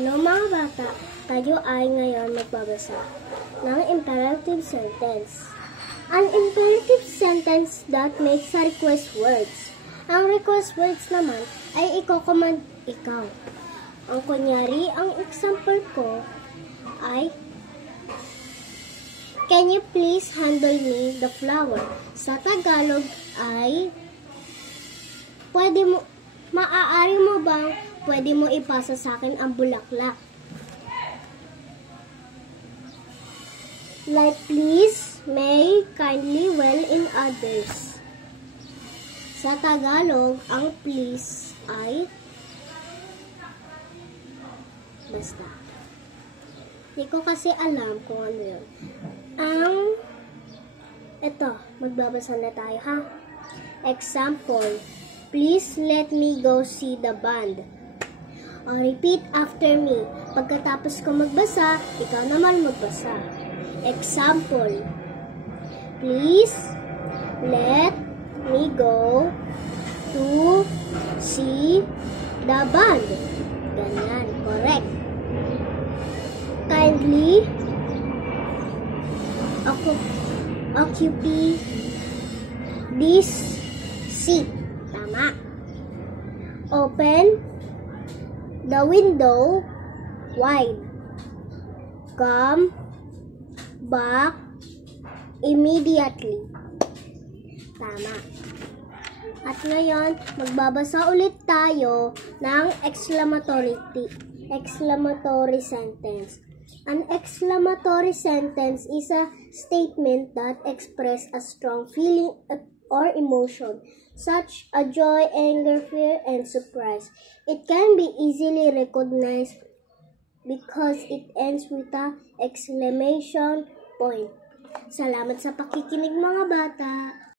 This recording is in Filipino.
Hello mga bata, tayo ay ngayon magbabasa ng imperative sentence. An imperative sentence that makes a request words. Ang request words naman ay iko-command ikaw. Ang kunyari, ang example ko ay, can you please handle me the flower? Sa Tagalog ay, maaari mo bang pwede mo ipasa sa akin ang bulaklak? Like please, may, kindly, well in others. Sa Tagalog, ang please ay basta. Hindi ko kasi alam kung ano yun. Ito, magbabasa na tayo ha. Example, please let me go see the band. Repeat after me. Pagkatapos ko magbasa, ikaw naman magbasa. Example, please let me go to see the band. Ganyan, correct. Kindly occupy this seat. Tama. Open the window wide. Come back immediately. Tama. At ngayon, magbabasa ulit tayo ng exclamatory sentence. An exclamatory sentence is a statement that expresses a strong feeling or emotion, such as joy, anger, fear, and surprise. It can be easily recognized because it ends with an exclamation point. Salamat sa pakikinig mga bata.